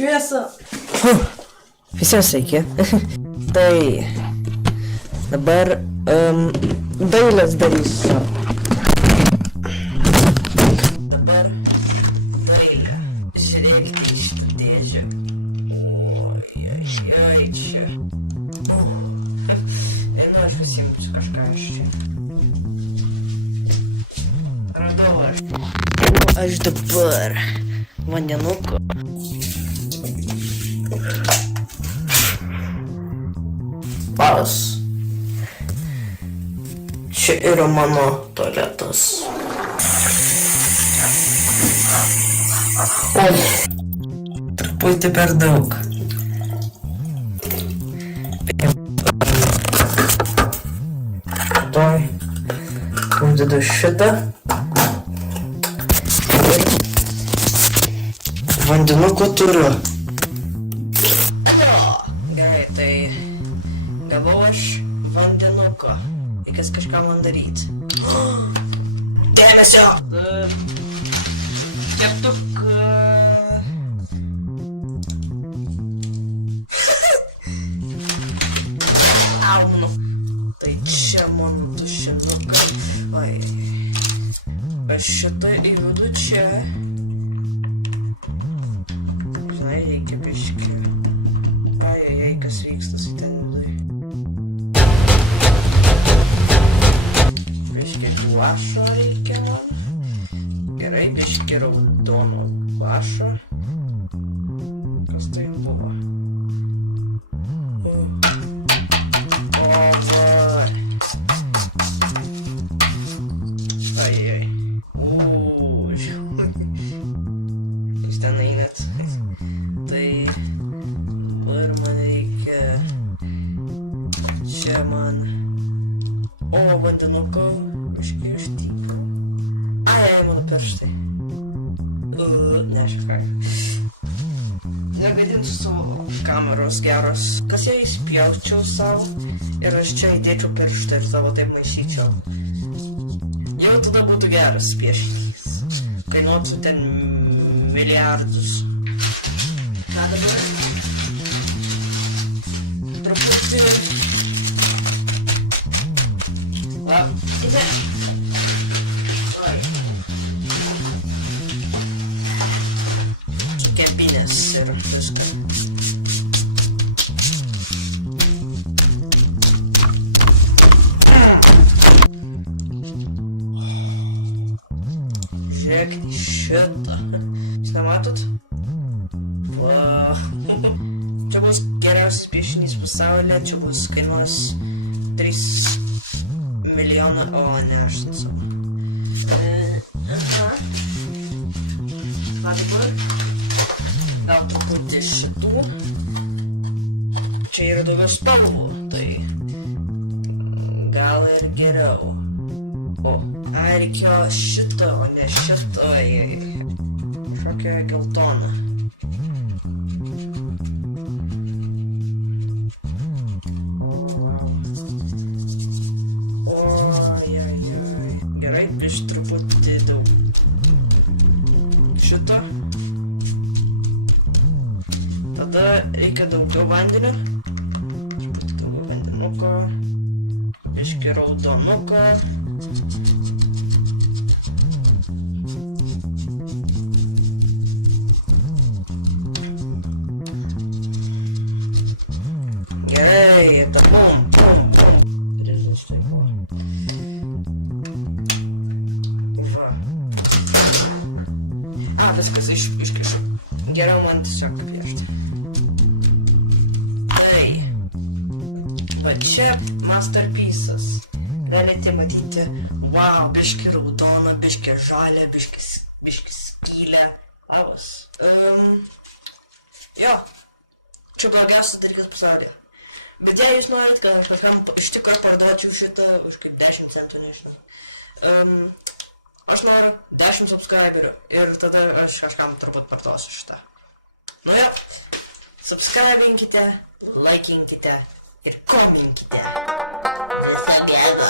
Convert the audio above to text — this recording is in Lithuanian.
šviesą. Visiems sveiki. Tai dabar dailės darysiu. Dabar dailė. Žiūrėkite į šitą dėžę. Oi, čia. Einu aš pasiimsiu kažką iš čia. Radau aš. Aš dabar vandenuko. Pas. Čia yra mano tualetas. O, truputį per daug. Toj uždedu šitą. Ir vandenuko turiu. Gerai, tai gavau aš vandenuko. Reikės kažką man daryti. Dėmesio! Teptuką. Aunu. Tai čia mano tušinukai. Oi. Aš šitą įvedu čia. Žinai, reikia biškį. Ai, kas vyksta su ten vidui. Biškį lašo reikia man. Gerai, biškį raudono lašo. Kas tai buvo? O, va. Ai. Jūs ten einat. Tai dabar man reikia čia man. O, vandenuko biškį užtyko. Ai, mano pirštai. Nežinau. Negadinsiu savo kameros geros. Kas ją įspjaučiau savo ir aš čia įdėčiau pirštą ir savo taip maišyčiau. Jau tada būtų geras piešinys. Kainuotų ten milijardus. Ką dabar? Truputį. Va, įdė. Oi. Kepinės ir viską. Žiūrėkit į šitą. Jūs nematot? Va. Čia bus geriausias piešinys pasaulyje. Čia bus kainuos 3 milijoną. O, ne, aš nesau. Va dabar. Gal truputį šitų. Čia yra daugiau spalvų. Tai gal ir geriau. O, reikėjo šito, o ne šito. Kažkokia geltona. Gerai, biškį truputį daug šito. Tada reikia daugiau vandenio. Truputį daugiau vandenuko. Biškį raudonuko. Gerai, ta pum. Rezas štai buvo. Va. Viskas iškišu. Geriau man tiesiog piešti. Tai. Va čia masterpiece'as. Galite matyti, wow, biškį raudona, biškį žalia, biškį skylė. Labas. Jo. Čia blogiausias dalykas pasaulyje. Bet jei jūs norit, kad aš kažkam iš tikrųjų parduočiau šitą už kaip 10 centų, nežinau. Aš noriu 10 subscriberių ir tada aš kažkam turbūt parduosiu šitą. Nu jo, subscribinkite, laikinkite ir kominkite. Viso gero.